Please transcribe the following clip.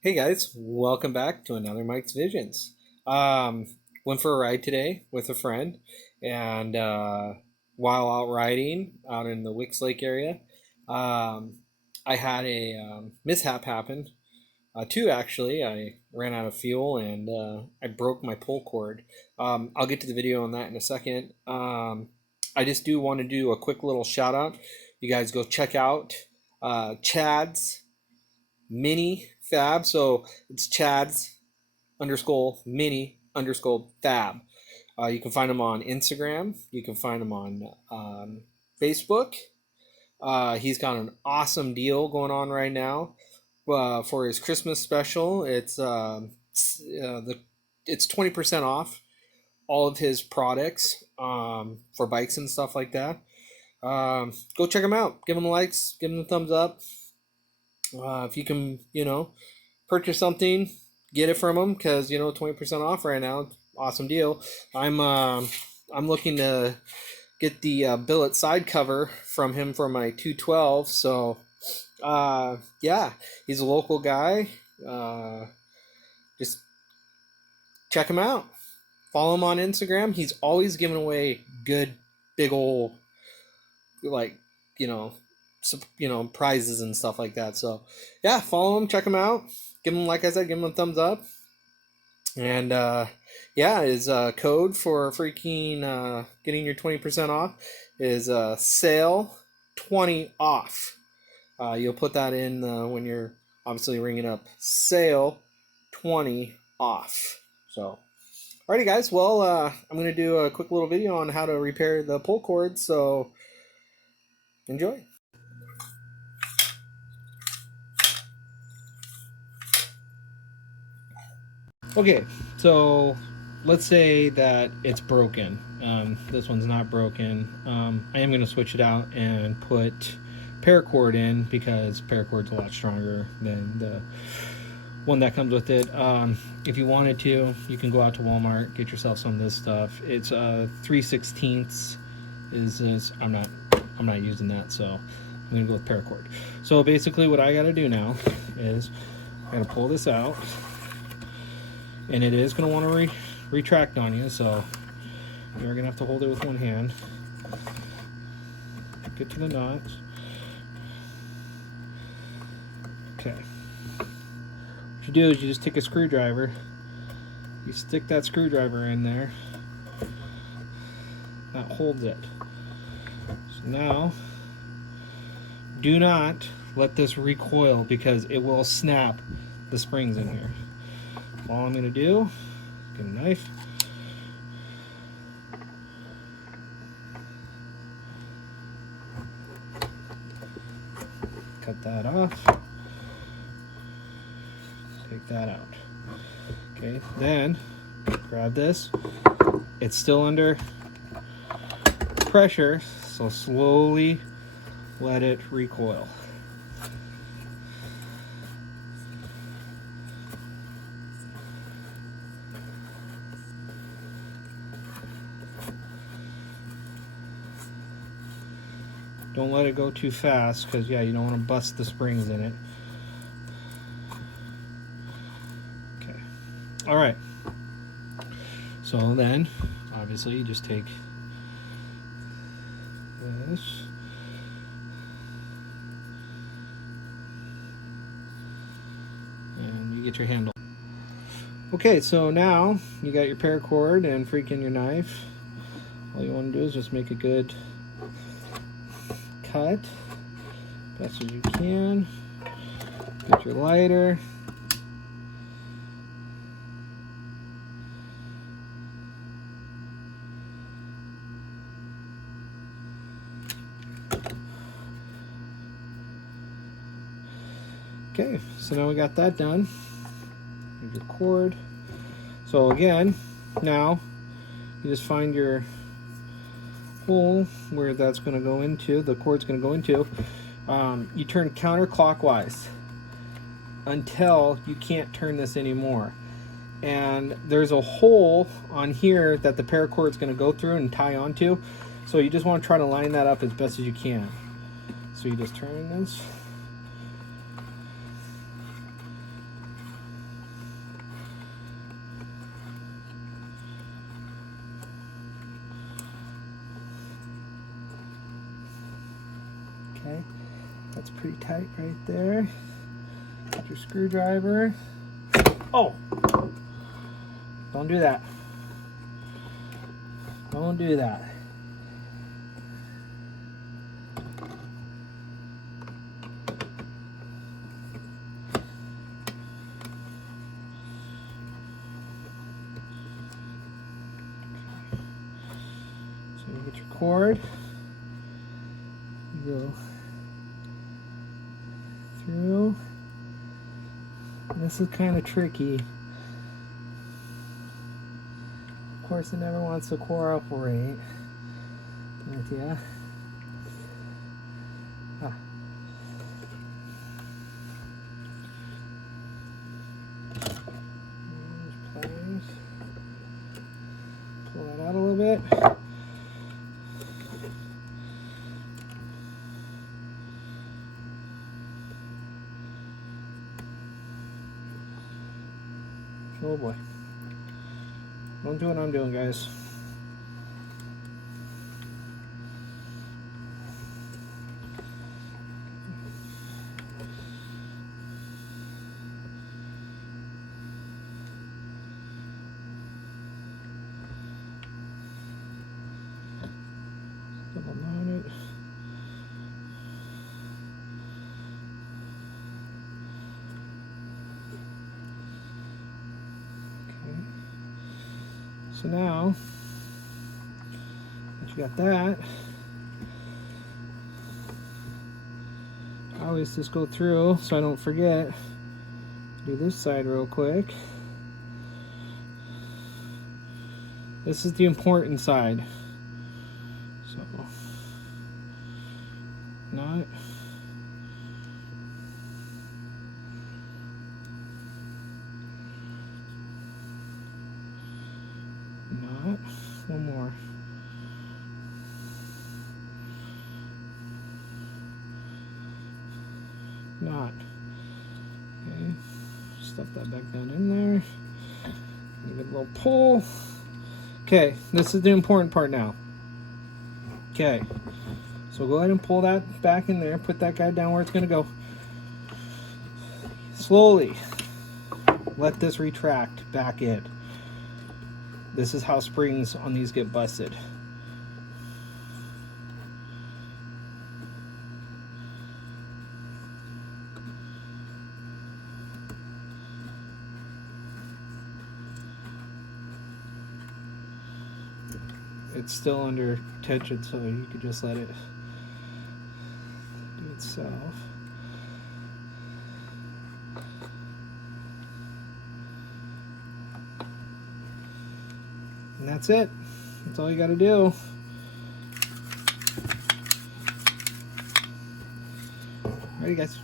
Hey guys, welcome back to another Mike's Visions. Um, Went for a ride today with a friend, and while out riding out in the Wicks Lake area, um, I had a mishap happen. Two actually. I ran out of fuel and I broke my pull cord. I'll get to the video on that in a second. I just do want to do a quick little shout out. You guys go check out Chad's mini fab. So it's Chad's underscore mini underscore fab. You can find him on Instagram. You can find him on Facebook. He's got an awesome deal going on right now for his Christmas special. It's 20% off all of his products for bikes and stuff like that. Go check him out. Give him likes. Give him a thumbs up. If you can, purchase something, get it from them because 20% off right now. Awesome deal. I'm looking to get the billet side cover from him for my 212. So yeah, he's a local guy. Just check him out. Follow him on Instagram. He's always giving away good big old like you know prizes and stuff like that. So yeah, follow him, check him out, give him, like I said, give him a thumbs up. And yeah, his code for freaking getting your 20% off is sale 20 off. You'll put that in when you're obviously ringing up sale 20 off. So alrighty guys, well I'm going to do a quick little video on how to repair the pull cord, so enjoy. Okay, so let's say that it's broken. This one's not broken. I am going to switch it out and put paracord in because paracord's a lot stronger than the one that comes with it. If you wanted to, you can go out to Walmart, get yourself some of this stuff. It's 3/16 is this. I'm not using that, so I'm gonna go with paracord. So basically what I gotta do now is I gotta pull this out, and it is going to want to retract on you, so you're going to have to hold it with one hand. Get to the knots. Okay. What you do is you just take a screwdriver, you stick that screwdriver in there, that holds it. So now, do not let this recoil because it will snap the springs in here. All I'm going to do, get a knife, cut that off, take that out. Okay, then grab this. It's still under pressure, so slowly let it recoil. Don't let it go too fast because, yeah, you don't want to bust the springs in it. Okay. All right. So then, obviously, you just take this. And you get your handle. Okay, so now you got your paracord and freaking your knife. All you want to do is just make a good cut best as you can. Get your lighter. Okay, so now we got that done. Here's your cord. So again, now you just find your hole where that's going to go into, the cord's going to go into. You turn counterclockwise until you can't turn this anymore. And there's a hole on here that the paracord is going to go through and tie onto. So you just want to try to line that up as best as you can. So you just turn this. Okay, that's pretty tight right there. Get your screwdriver. Oh! Don't do that. Don't do that. So you get your cord. You go through. And this is kind of tricky. Of course, it never wants to cooperate with you. Ah. Pliers. Pull that out a little bit. Oh boy. Don't do what I'm doing, guys. Double knot it. Okay. So now that you got that, I always just go through so I don't forget. Do this side real quick. This is the important side. So, knot. Knot. One more. Knot. Okay. Stuff that back down in there. Give it a little pull. Okay, this is the important part now. Okay, so go ahead and pull that back in there. Put that guy down where it's going to go. Slowly let this retract back in. This is how springs on these get busted. It's still under tension, so you could just let it do itself. And that's it. That's all you got to do. Ready, guys?